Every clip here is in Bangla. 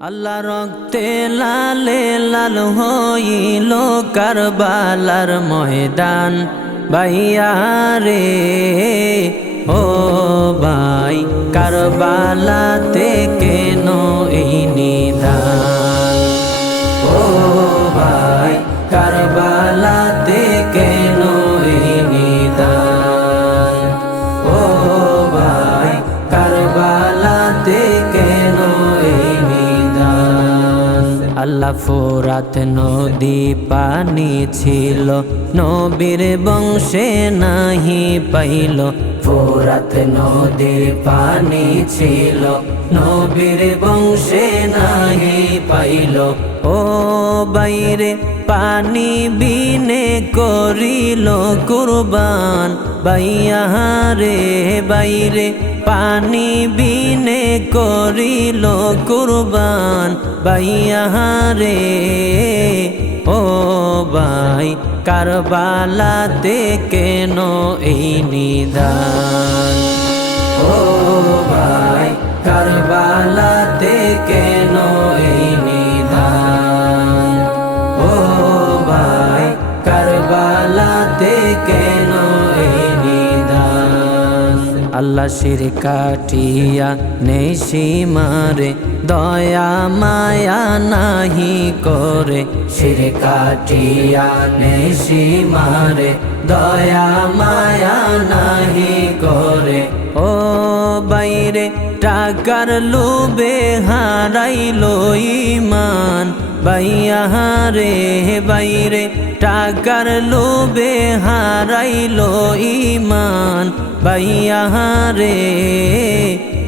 আল্লাহ রক্তে লালে লাল হইল কারবালার ময়দান ভাইয়া রে ও ভাই কারবালাতে কেন এই নিদান ও ভাই কারবালাতে কেন এই নিদান ও ভাই কারবালাতে কেন এই নিদান আল্লাহ ফোরাত নদী পানি ছিল নবীর বংশে নাহি পাইল ফোরাত নদী পানি ছিল নবীর বংশে নাহি পাইল ও বাইরে পানি বিনে করিল কুরবান ভাইয়া রে বাইরে পানি বিনে করিল কুরবান ভাইয়া রে ও ভাই কারবালাতে কেন এই নিদান ও ভাই কারবালাতে কেন এই নিদান ও ভাই কারবালাতে কেন এই নিদান আল্লাহ শির কাটিয়া নেশি মারে দয়া মায়া নাহি করে শির কাটিয়া নেশি মারে দয়া মায়া নাহি করে ও বাইরে টাকার লোভে হারাইলো ঈমান ভাইয়া রে বাইরে টাকার লোভে হারাইলো ঈমান ভাইয়া রে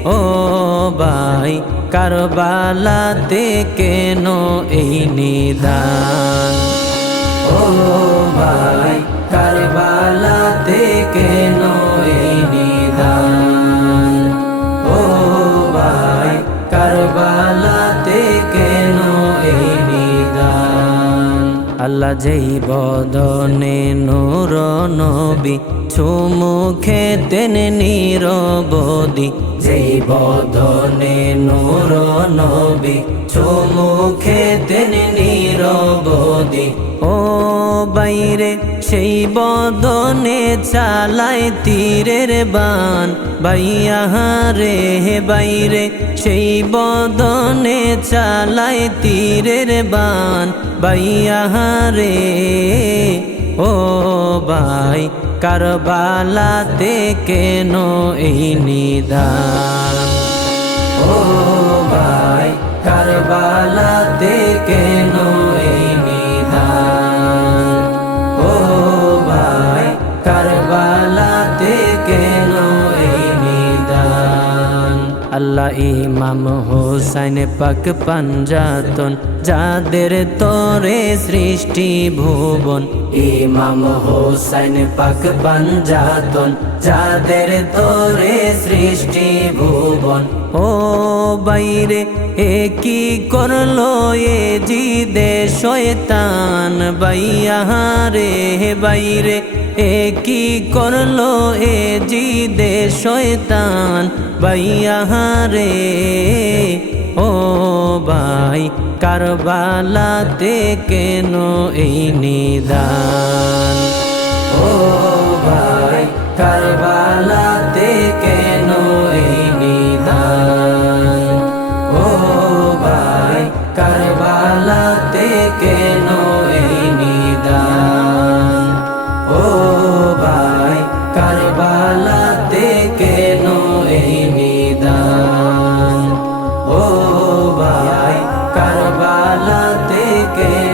ও ভাই কারবালাতে কেন এই নিদান ও ভাই কারবালাতে কেন এই নিদান ও ভাই কারবালাতে কেন এই নিদান আল্লাহ যেই বদনে নূর নবী চুমুখে তেন নিরবধি যেই বদনে নূর নবী চুমুখে তেন নিরবধি ও বাইরে সেই বদনে চালায় তীরের বান ভাইয়া রে বাইরে সেই বদনে চালায় তীরের বান ভাইয়া রে ও ভাই কারবালাতে কেন এই নিদান ও ভাই কারবালাতে কেন এই নিদান ও ভাই কারবালাতে কেন এই নিদান আল্লাহ ইমাম হোসাইন পাক পাঞ্জাতন যাদের তরে সৃষ্টি ভুবন ইমাম হোসাইন পাক পাঞ্জাতন যাদের তরে সৃষ্টি ভুবন ও বাইরে এ কি করলো এ জিদে শয়তান ভাইয়া রে বাইরে এ কি করলো এ জিদে শয়তান ভাইয়া রে ও ভাই কারবালাতে কেন এই নিদান ও ভাই কারবালাতে কেন এই নিদান ও ভাই কারবালাতে কেন এই নিদান ও ভাই কারবালাতে কেন এই নিদান ও ভাই কারবালাতে কেন